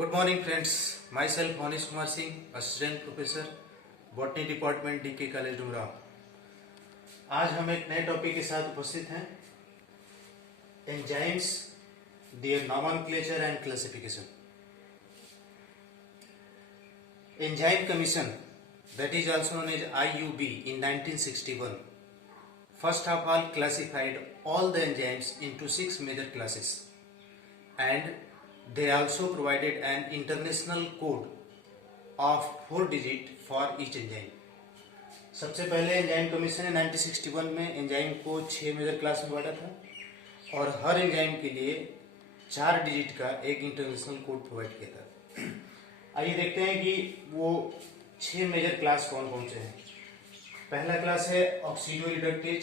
Good morning friends, myself Monish Kumar Singh, assistant professor botany department D K college Dumra. आज हम एक नए टॉपिक के साथ उपस्थित हैं, enzymes, their nomenclature and classification. Enzyme commission, that is also known as IUB, in 1961 first of all classified all the enzymes into 6 major classes, and they also provided an international code of 4 digit for each enzyme. सबसे पहले enzyme commission ने 1961 में enzyme को 6 major class में बांटा था और हर enzyme के लिए 4 डिजिट का एक इंटरनेशनल कोड प्रोवाइड किया था। आइए देखते हैं कि वो 6 मेजर क्लास कौन कौन से हैं। पहला क्लास है ऑक्सीडोरिडक्टेज,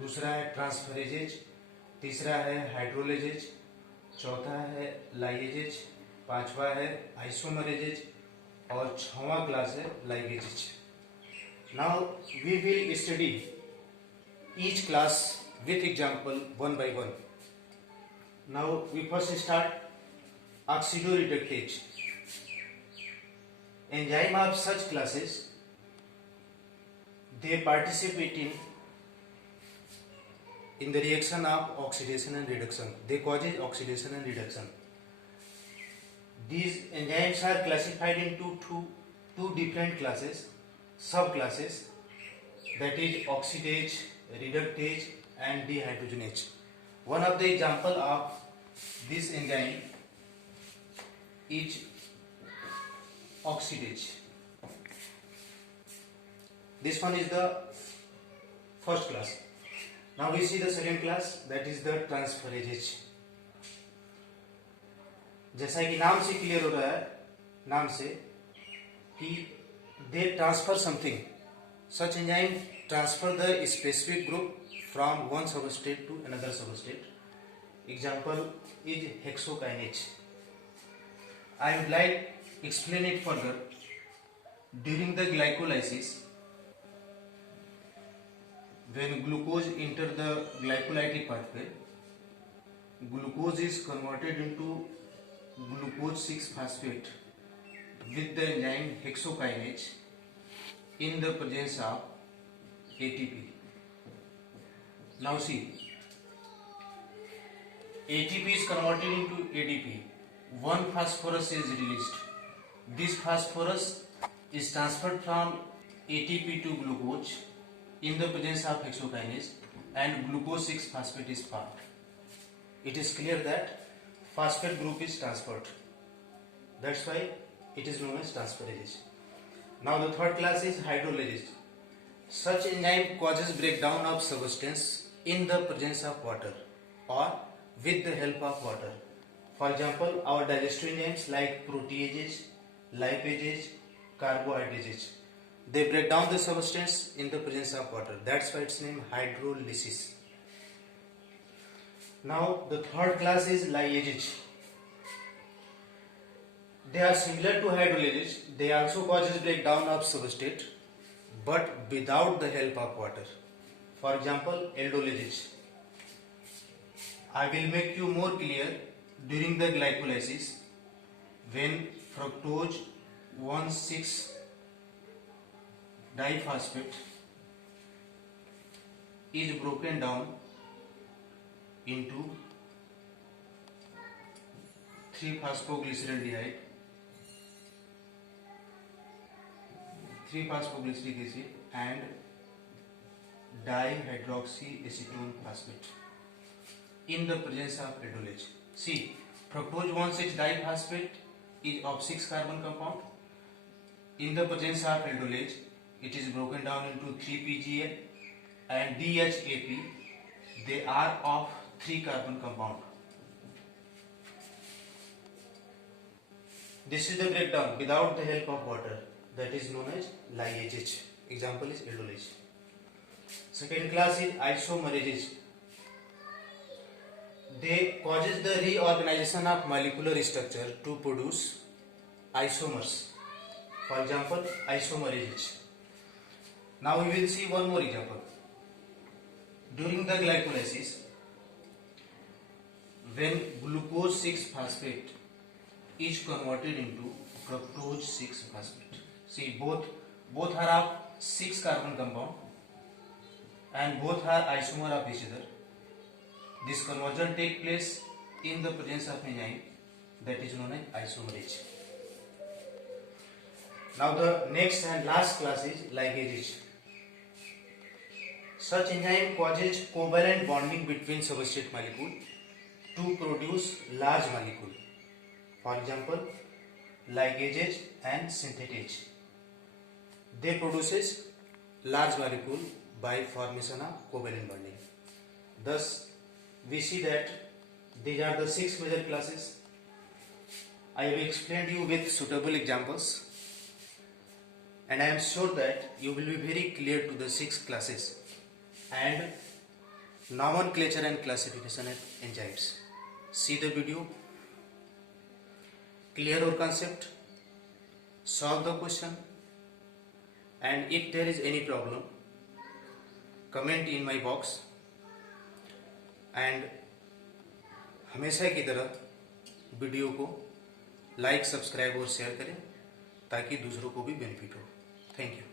दूसरा है ट्रांसफरेजेज, तीसरा है हाइड्रोलेजेज, चौथा है लाइगेजेज, पांचवा है आइसोमरेजेज और छठवां क्लास है ligases. Now we will study each class with example one by one. Now we first start oxidoreductase. Enzyme of such classes, they participate in the reaction of oxidation and reduction. They causes oxidation and reduction. These enzymes are classified into two different classes, subclasses, that is oxidase, reductase and dehydrogenase. One of the example of this enzyme is oxidase. This one is the first class. Now we see the second class, that is the transferases. जैसा कि नाम से clear हो रहा है, नाम से कि they transfer something. Such enzyme transfer the specific group from one substrate to another substrate. Example is hexokinase. I would like explain it further. During the glycolysis, when glucose enter the glycolytic pathway, glucose is converted into glucose 6-phosphate with the enzyme hexokinase in the presence of ATP. Now see, ATP is converted into ADP. One phosphorus is released. This phosphorus is transferred from ATP to glucose in the presence of hexokinase and glucose 6-phosphate is formed. It is clear that phosphate group is transferred. That's why it is known as transferases. Now the third class is hydrolysis. Such enzyme causes breakdown of substance in the presence of water or with the help of water. For example, our digestive enzymes like proteases, lipases, carbohydrates, they break down the substance in the presence of water. That's why its name hydrolysis. Now the third class is lyases. They are similar to hydrolysis. They also causes breakdown of substrate but without the help of water. For example, aldolysis. I will make you more clear. During the glycolysis, when fructose 1,6-diphosphate is broken down into 3-phosphoglyceraldehyde, 3-phosphoglyceric acid and dihydroxyacetone phosphate in the presence of aldolase. See, fructose 1,6-diphosphate is of 6 carbon compound. In the presence of aldolase, it is broken down into 3-PGA and DHAP. They are of 3 carbon compound. This is the breakdown without the help of water. That is known as lyases. Example is aldolase. Second class is isomerases. They causes the reorganization of molecular structure to produce isomers. For example, isomerases. Now we will see one more example. During the glycolysis, when glucose 6-phosphate is converted into fructose 6 phosphate. See, both are of 6 carbon compound and both are isomer of each other. This conversion take place in the presence of enzyme that is known as isomerase. Now the next and last class is ligases. Such enzyme causes covalent bonding between substrate molecule to produce large molecule. For example, ligases and synthetase. They produces large molecule by formation of covalent bonding. Thus, we see that these are the 6 major classes. I have explained you with suitable examples, and I am sure that you will be very clear to the 6 classes and nomenclature and classification of enzymes. See the video, clear your concept, solve the question, and if there is any problem, comment in my box. And हमेशा की तरह video को like, subscribe और share करें ताकि दूसरों को भी बेनिफिट हो। Thank you.